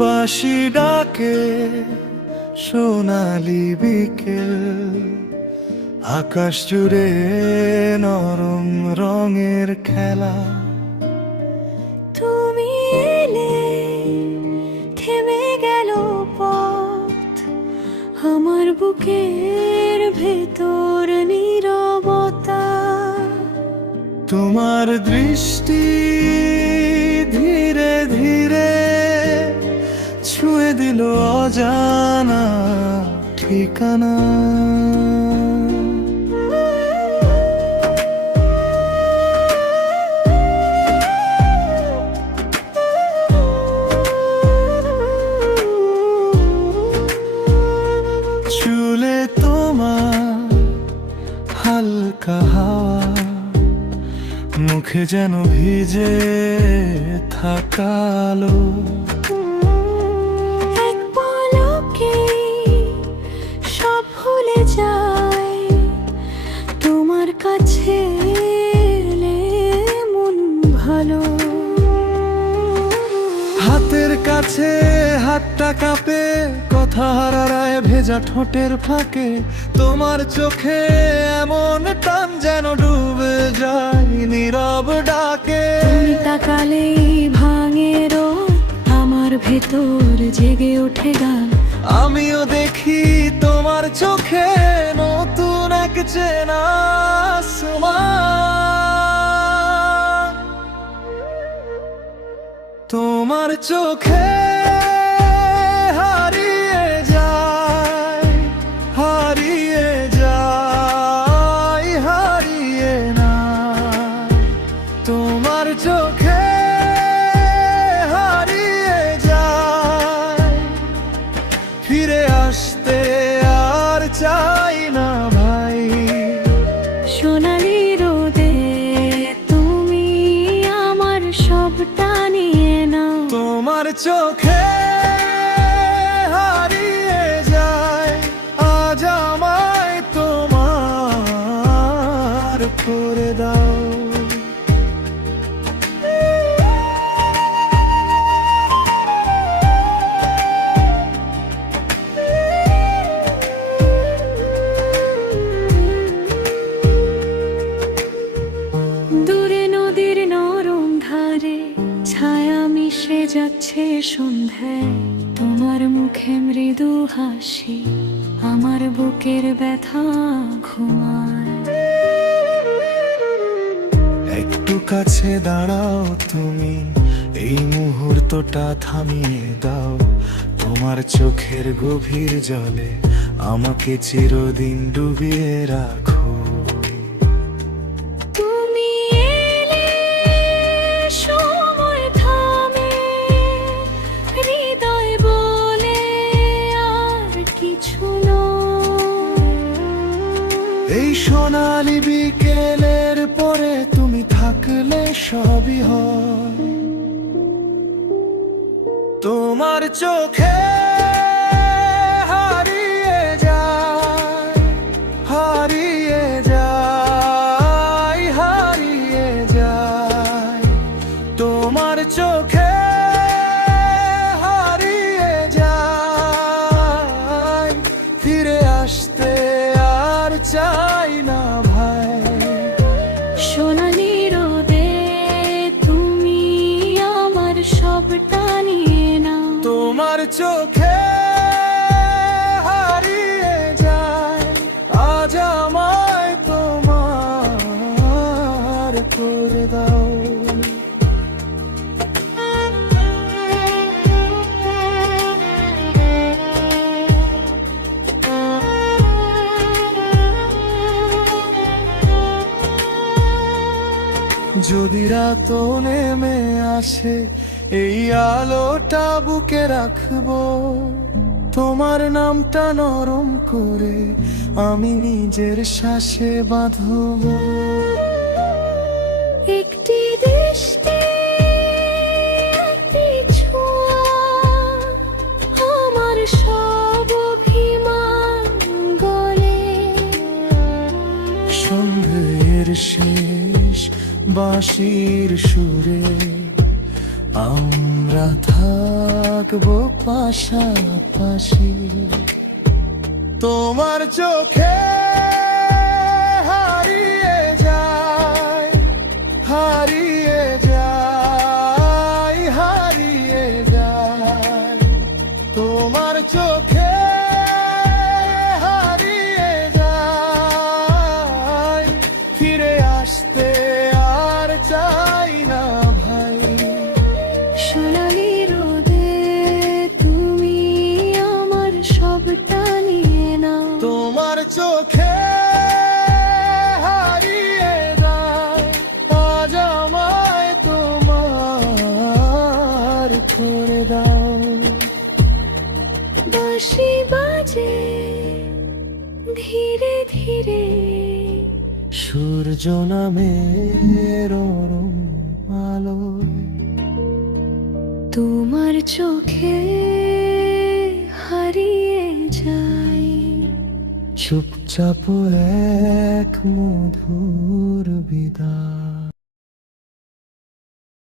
বাঁশি ডাকে সোনালি বিকেল, আকাশ জুড়ে নরম রঙের খেলা। তুমি এলে থেমে গেল পথ, আমার বুকের ভেতর নীরবতা। তোমার দৃষ্টি ধীরে ধীরে ছুঁয়ে দিল অজানা ঠিকানা। চুলে তোমার হালকা হাওয়া, মুখে যেন ভিজে থাকালো। এক পলকে সব ভুলে যায়, তোমার কাছে এলে মন ভালো। হাতের কাছে হাতটা কাঁপে, কথা হারায় ভেজা ঠোঁটের ফাঁকে। তোমার চোখে এমন টান যেন ডুবে যায় নীরব ডাকে। তুমি তাকালেই ভাঙে রোদ, আমার ভেতর জেগে ওঠে গান। আমিও দেখি তোমার চোখে নতুন এক চেনা আসমান। তোমার চোখে হারিয়ে যায়, হারিয়ে যায়, হারিয়ে না। তোমার চোখে হারিয়ে যায়, ফিরে আসতে আর চাই না ভাই। সোনালি রোদে তুমি আমার সবটা নিয়ে নাও। তোমার চোখে হারিয়ে যায়, আজ আমায় তোমার করে দাও। দূরে নদীর নরম ধারে ছায়া মিশে যাচ্ছে সন্ধ্যায়। তোমার মুখে মৃদু হাসি, আমার বুকের ব্যথা ঘুমায়। একটু কাছে দাঁড়াও তুমি, এই মুহূর্তটা থামিয়ে দাও। তোমার চোখের গভীর জলে আমাকে চিরদিন ডুবিয়ে রাখো। তুমি এলে সময় থামে, হৃদয় বলে আর কিছু নয়। এই সোনালি বিকেলের পরে তুমি থাকলে সবই হয়। তোমার চোখে হারিয়ে যায়, হারিয়ে যায়, হারিয়ে যায়। তোমার চোখে হারিয়ে যায়, ফিরে আসতে আর চাই না ভাই। সোনালি রোদে তুমি আমার সবটা নিয়ে নাও। তোমার চোখে হারিয়ে যায়, আজ আমায় তোমার করে দাও। যদি রাত নেমে আসে, এই আলোটা বুকে রাখবো। তোমার নামটা নরম করে আমি নিজের শ্বাসে বাঁধবো। একটি দৃষ্টি, একটি ছোঁয়া, আমার সব অভিমান বাঁশির সুরে আমরা থাকবো পাশাপাশি। তোমার চোখে হারিয়ে যায়, হারিয়ে যায়, হারিয়ে যায়। তোমার চোখে হারিয়ে যায়, ফিরে আসতে আর চাই না ভাই। সোনালি রোদে তুমি আমার সবটা নিয়ে নাও। তোমার চোখে হারিয়ে যায়, আজ আমায় তোমার করে দাও। বাঁশি বাজে ধীরে ধীরে, সূর্য নামের নরম আলোয়। তোমার চোখে হারিয়ে যাই, চুপচাপ এক মধুর বিদায়।